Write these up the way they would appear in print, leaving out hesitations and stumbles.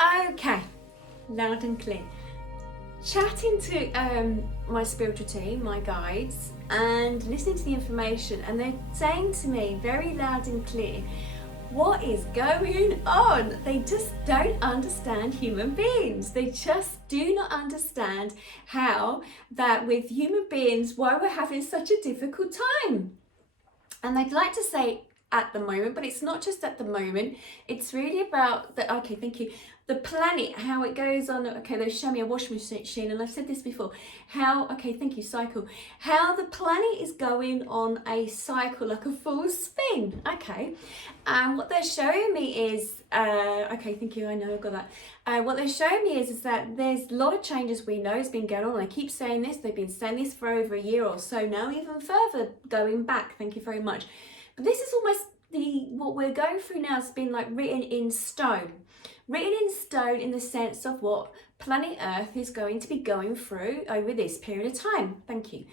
Okay, loud and clear. Chatting to my spiritual team, my guides, and listening to the information, and they're saying to me very loud and clear, what is going on? They just don't understand human beings. They just do not understand how that with human beings, why we're having such a difficult time. And they'd like to say at the moment, but it's not just at the moment. It's really about the, okay, thank you. The planet, how it goes on. Okay, they show me a washing machine, and I've said this before. How, okay, thank you, cycle. How the planet is going on a cycle, like a full spin. Okay, and what they're showing me is, okay, thank you. I know I've got that. What they're showing me is that there's a lot of changes we know has been going on. I keep saying this. They've been saying this for over a year or so now, even further going back. Thank you very much. But this is almost what we're going through now has been like written in stone. Written in stone in the sense of what planet Earth is going to be going through over this period of time. Thank you.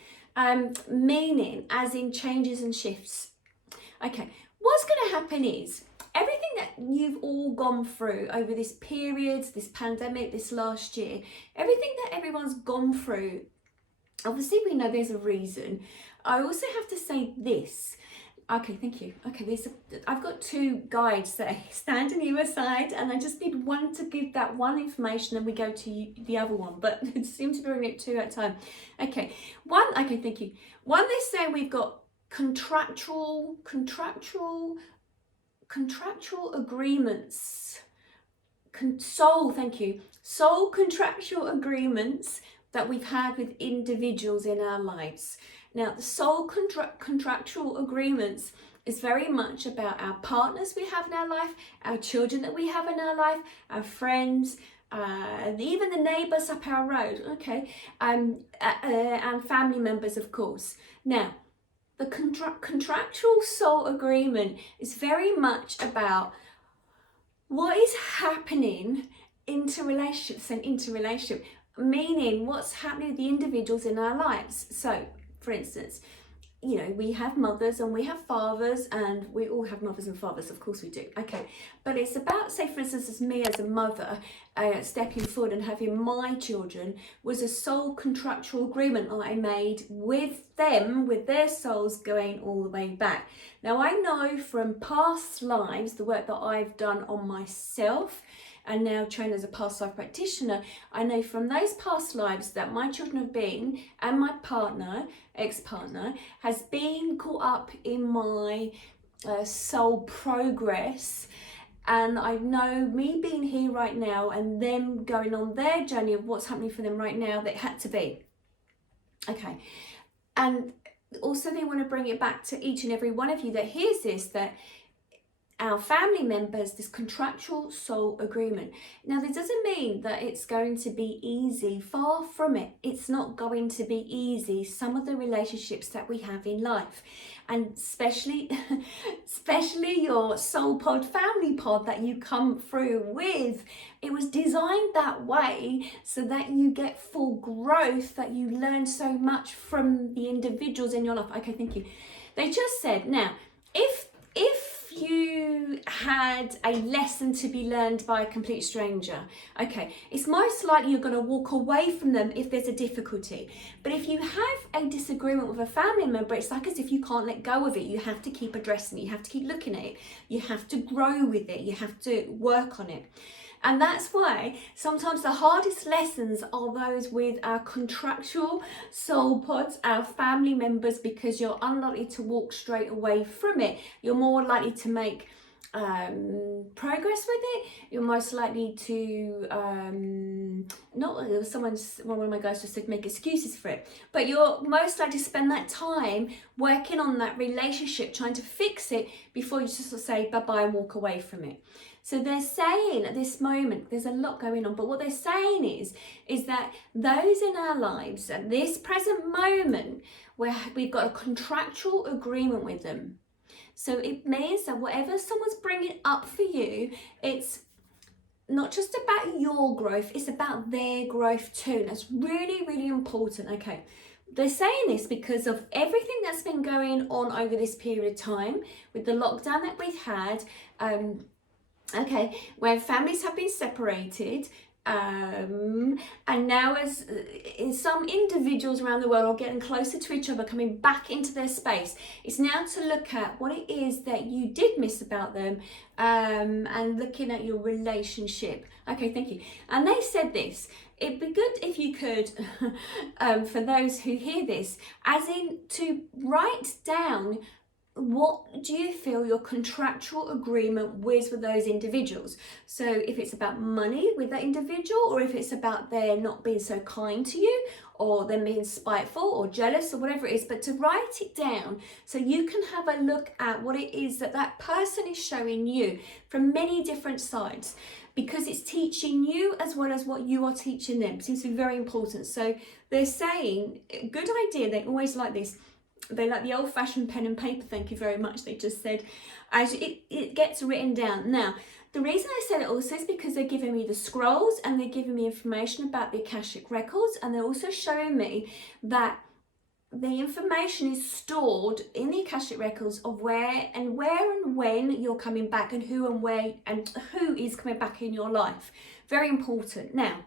Meaning as in changes and shifts. Okay, what's going to happen is everything that you've all gone through over this period, this pandemic, this last year, everything that everyone's gone through, obviously we know there's a reason. I also have to say this. Okay, thank you. Okay, I've got two guides that are standing either side, and I just need one to give that one information, and we go to the other one. But it seems to be bringing it two at a time. Okay, one. Okay, thank you. One, they say we've got contractual agreements. Thank you. Soul contractual agreements that we've had with individuals in our lives. Now, the soul contractual agreements is very much about our partners we have in our life, our children that we have in our life, our friends, and even the neighbours up our road, okay, and family members, of course. Now, the contractual soul agreement is very much about what is happening interrelationship, meaning what's happening with the individuals in our lives. So, for instance, you know, we have mothers and we have fathers, and we all have mothers and fathers, of course we do. Okay, but it's about, say for instance, as me as a mother, stepping forward and having my children was a soul contractual agreement that I made with them, with their souls going all the way back. Now, I know from past lives, the work that I've done on myself, and now trained as a past life practitioner, I know from those past lives that my children have been, and my partner, ex-partner, has been caught up in my soul progress. And I know me being here right now and them going on their journey of what's happening for them right now, that had to be. Okay. And also they want to bring it back to each and every one of you that hears this, that our family members, this contractual soul agreement. Now, this doesn't mean that it's going to be easy. Far from it. It's not going to be easy. Some of the relationships that we have in life, and especially your soul pod, family pod that you come through with, it was designed that way so that you get full growth, that you learn so much from the individuals in your life. Okay, thank you. They just said, now, if you had a lesson to be learned by a complete stranger, okay, it's most likely you're going to walk away from them if there's a difficulty. But if you have a disagreement with a family member, it's like as if you can't let go of it. You have to keep addressing it. You have to keep looking at it. You have to grow with it. You have to work on it. And that's why sometimes the hardest lessons are those with our contractual soul pods, our family members, because you're unlikely to walk straight away from it. You're more likely to make progress with it. You're most likely to one of my guys just said make excuses for it, but you're most likely to spend that time working on that relationship, trying to fix it before you just sort of say bye-bye and walk away from it. So they're saying at this moment, there's a lot going on, but what they're saying is that those in our lives at this present moment where we've got a contractual agreement with them. So it means that whatever someone's bringing up for you, it's not just about your growth, it's about their growth too. And that's really, really important. Okay. They're saying this because of everything that's been going on over this period of time with the lockdown that we've had, Okay, where families have been separated, and now as in some individuals around the world are getting closer to each other, coming back into their space, it's now to look at what it is that you did miss about them, and looking at your relationship. Okay, thank you. And they said this, it'd be good if you could, for those who hear this, as in to write down what do you feel your contractual agreement with those individuals. So if it's about money with that individual, or if it's about their not being so kind to you, or them being spiteful or jealous or whatever it is, but to write it down so you can have a look at what it is that that person is showing you from many different sides, because it's teaching you as well as what you are teaching them. It seems to be very important. So they're saying, good idea, they always like this. They like the old-fashioned pen and paper, thank you very much. They just said, as it gets written down. Now, the reason I said it also is because they're giving me the scrolls and they're giving me information about the Akashic records, and they're also showing me that the information is stored in the Akashic records of where and when you're coming back, and who and where and who is coming back in your life. Very important. Now,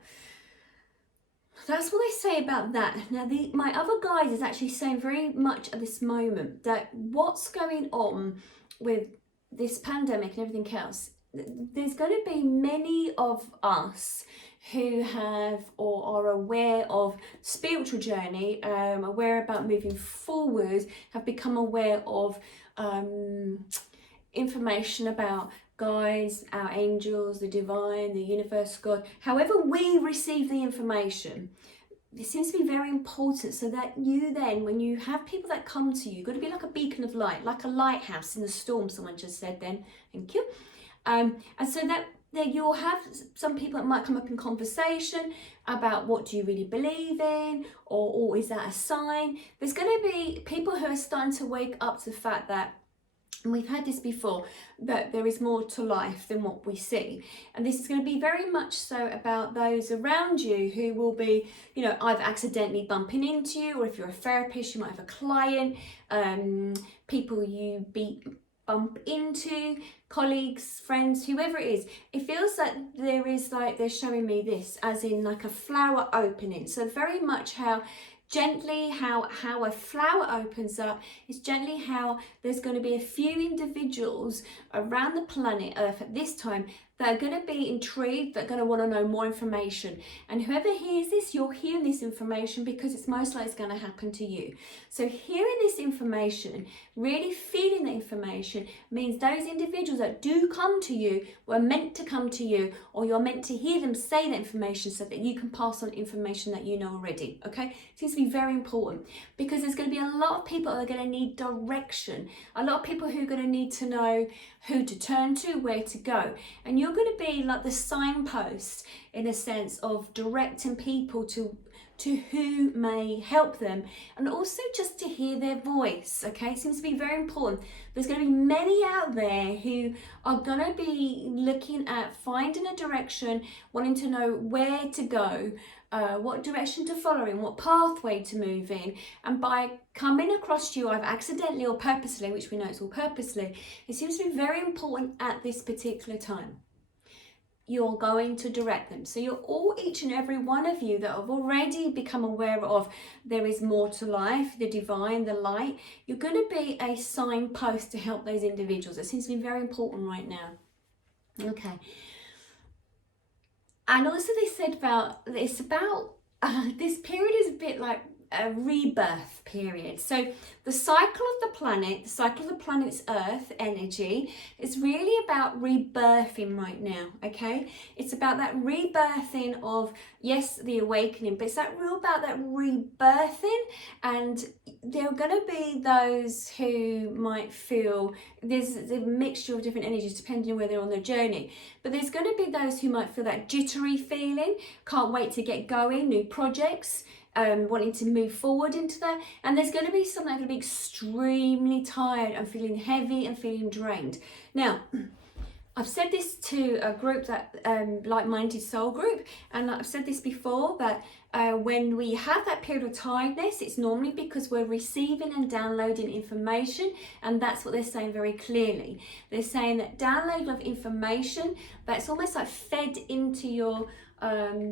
that's what they say about that. Now, my other guide is actually saying very much at this moment that what's going on with this pandemic and everything else, there's going to be many of us who have or are aware of spiritual journey, aware about moving forward, have become aware of information about guides, our angels, the divine, the universe, God. However we receive the information, it seems to be very important, so that you then, when you have people that come to you, you've got to be like a beacon of light, like a lighthouse in the storm, someone just said then, thank you. And so that you'll have some people that might come up in conversation about what do you really believe in, or is that a sign? There's going to be people who are starting to wake up to the fact that, and we've had this before, that there is more to life than what we see. And this is going to be very much so about those around you who will be, you know, either accidentally bumping into you, or if you're a therapist, you might have a client, people you bump into, colleagues, friends, whoever it is. It feels like there is, like they're showing me this, as in like a flower opening. So very much how gently how a flower opens up is gently how there's going to be a few individuals around the planet Earth at this time that are going to be intrigued, that are going to want to know more information. And whoever hears this, you're hearing this information because it's most likely it's going to happen to you. So hearing this information, really feeling the information, means those individuals that do come to you were meant to come to you, or you're meant to hear them say the information so that you can pass on information that you know already. Okay, it seems to be very important, because there's going to be a lot of people that are going to need direction, a lot of people who are going to need to know who to turn to, where to go, and you're going to be like the signpost in a sense of directing people to who may help them, and also just to hear their voice. Okay, it seems to be very important. There's going to be many out there who are going to be looking at finding a direction, wanting to know where to go, what direction to follow in, what pathway to move in, and by coming across you either accidentally or purposely, which we know it's all purposely, it seems to be very important at this particular time. You're going to direct them. So you're all, each and every one of you that have already become aware of there is more to life, the divine, the light, you're going to be a signpost to help those individuals. It seems to be very important right now. Okay. And also they said about, it's about, this period is a bit like a rebirth period. So the cycle of the planet's Earth energy is really about rebirthing right now. Okay, it's about that rebirthing of, yes, the awakening, but it's about that rebirthing. And there are going to be those who might feel there's a mixture of different energies depending on where they're on their journey, but there's going to be those who might feel that jittery feeling, can't wait to get going, new projects, wanting to move forward into that. And there's going to be some that are going to be extremely tired and feeling heavy and feeling drained. Now, I've said this to a group that like-minded soul group, and I've said this before, that when we have that period of tiredness, it's normally because we're receiving and downloading information, and that's what they're saying very clearly. They're saying that download of information that's almost like fed into your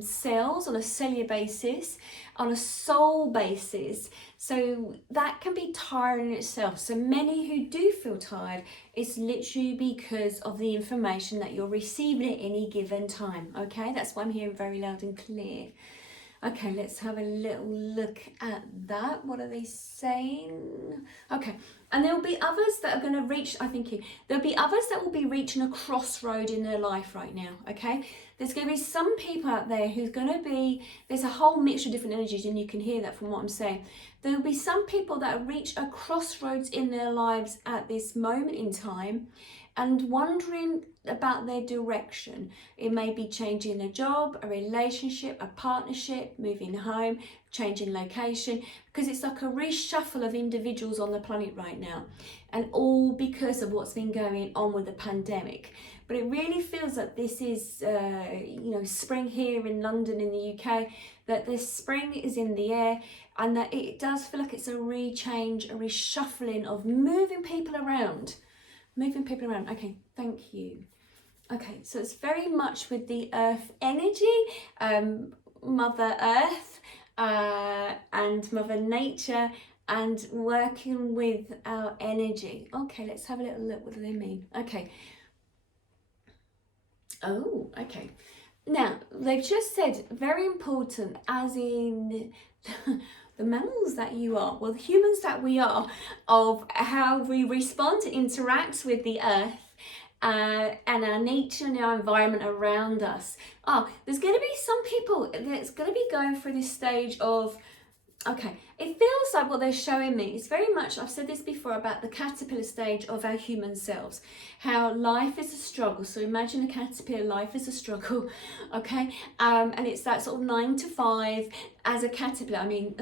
cells on a cellular basis, on a soul basis, so that can be tiring in itself. So many who do feel tired, it's literally because of the information that you're receiving at any given time. Okay, that's why I'm hearing very loud and clear. Okay, let's have a little look at that. What are they saying? Okay, and there'll be others that are going to reach, there'll be others that will be reaching a crossroad in their life right now, okay? There's going to be some people out there who's going to be, there's a whole mixture of different energies, and you can hear that from what I'm saying. There'll be some people that reach a crossroads in their lives at this moment in time and wondering about their direction. It may be changing a job, a relationship, a partnership, moving home, changing location, because it's like a reshuffle of individuals on the planet right now, and all because of what's been going on with the pandemic. But it really feels that this is, spring here in London, in the UK, that this spring is in the air, and that it does feel like it's a rechange, a reshuffling of moving people around. Okay, thank you. Okay, so it's very much with the earth energy, Mother Earth and Mother Nature, and working with our energy. Okay, let's have a little look. What do they mean? Okay. Oh, okay. Now, they've just said, very important, as in the mammals that you are, well, the humans that we are, of how we respond and interact with the earth and our nature and our environment around us. There's going to be some people that's going to be going through this stage of, okay, it feels like what they're showing me is very much, I've said this before, about the caterpillar stage of our human selves, how life is a struggle. So imagine a caterpillar, life is a struggle, okay? And it's that sort of 9 to 5 as a caterpillar. I mean,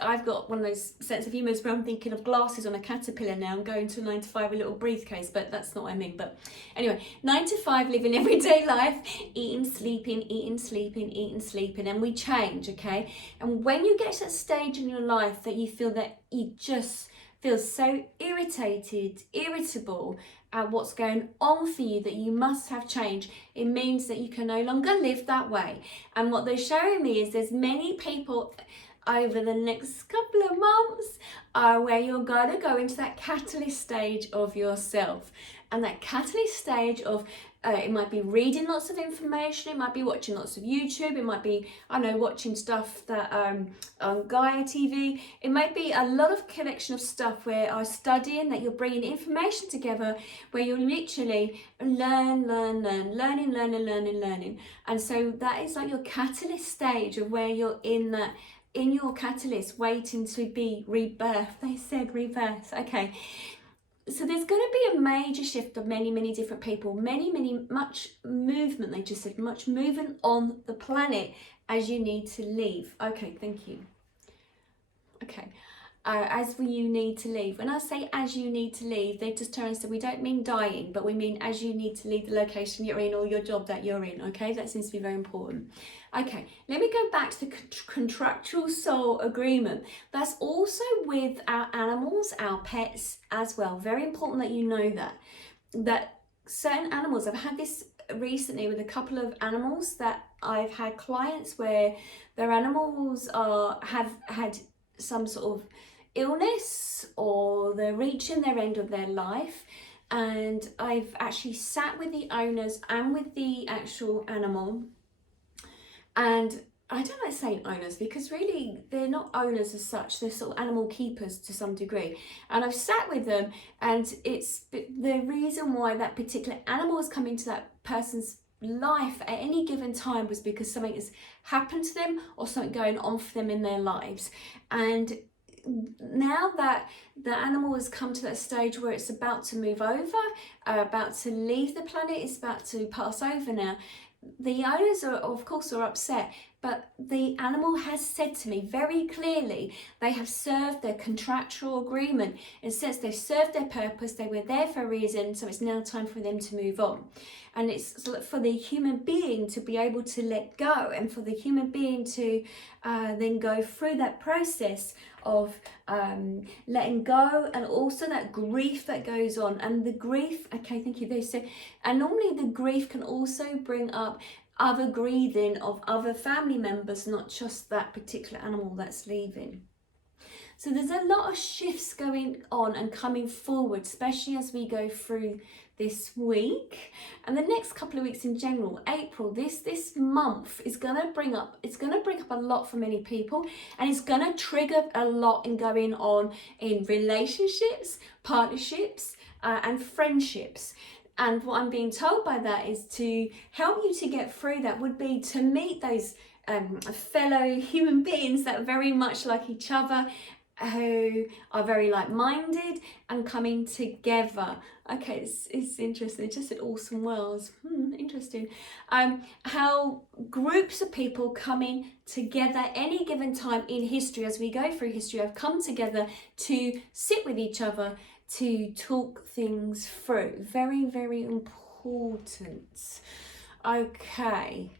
I've got one of those sense of humours where I'm thinking of glasses on a caterpillar now. I'm going to 9 to 5, a little briefcase, but that's not what I mean. But anyway, 9 to 5, living everyday life, eating, sleeping, and we change, okay? And when you get to that stage in your life that you feel that you just feel so irritable at what's going on for you, that you must have change, it means that you can no longer live that way. And what they're showing me is there's many people over the next couple of months where you're going to go into that catalyst stage of yourself. And that catalyst stage of it might be reading lots of information, it might be watching lots of YouTube, it might be, watching stuff that on Gaia TV, it might be a lot of collection of stuff where I'm studying, that you're bringing information together, where you're literally learning. And so that is like your catalyst stage of where you're in your catalyst, waiting to be rebirth. They said rebirth, okay. So there's going to be a major shift of many different people, much movement. They just said much movement on the planet as you need to leave. Okay, thank you. Okay, as you need to leave. When I say as you need to leave, they just turn and say we don't mean dying, but we mean as you need to leave the location you're in or your job that you're in. Okay, that seems to be very important. Okay, let me go back to the contractual soul agreement. That's also with our animals, our pets as well. Very important that you know that certain animals, I've had this recently with a couple of animals that I've had clients where their animals have had some sort of illness, or they're reaching their end of their life, and I've actually sat with the owners and with the actual animal. And I don't like saying owners, because really they're not owners as such, they're sort of animal keepers to some degree. And I've sat with them, and it's the reason why that particular animal has come into that person's life at any given time was because something has happened to them or something going on for them in their lives. And now that the animal has come to that stage where it's about to move over, about to leave the planet, it's about to pass over now, the owners are, of course, are upset, but the animal has said to me very clearly they have served their contractual agreement. In a sense, they've served their purpose, they were there for a reason, so it's now time for them to move on. And it's for the human being to be able to let go, and for the human being to then go through that process of letting go, and also that grief that goes on. And the grief, okay, thank you. So, and normally the grief can also bring up other grieving of other family members, not just that particular animal that's leaving. So there's a lot of shifts going on and coming forward, especially as we go through this week and the next couple of weeks in general. April, this month is going to bring up a lot for many people, and it's going to trigger a lot in going on in relationships, partnerships, and friendships. And what I'm being told by that is to help you to get through that would be to meet those fellow human beings that are very much like each other, who are very like-minded and coming together. Okay, it's interesting. It just said awesome worlds. Interesting. How groups of people coming together any given time in history, as we go through history, have come together to sit with each other to talk things through. Very, very important. Okay.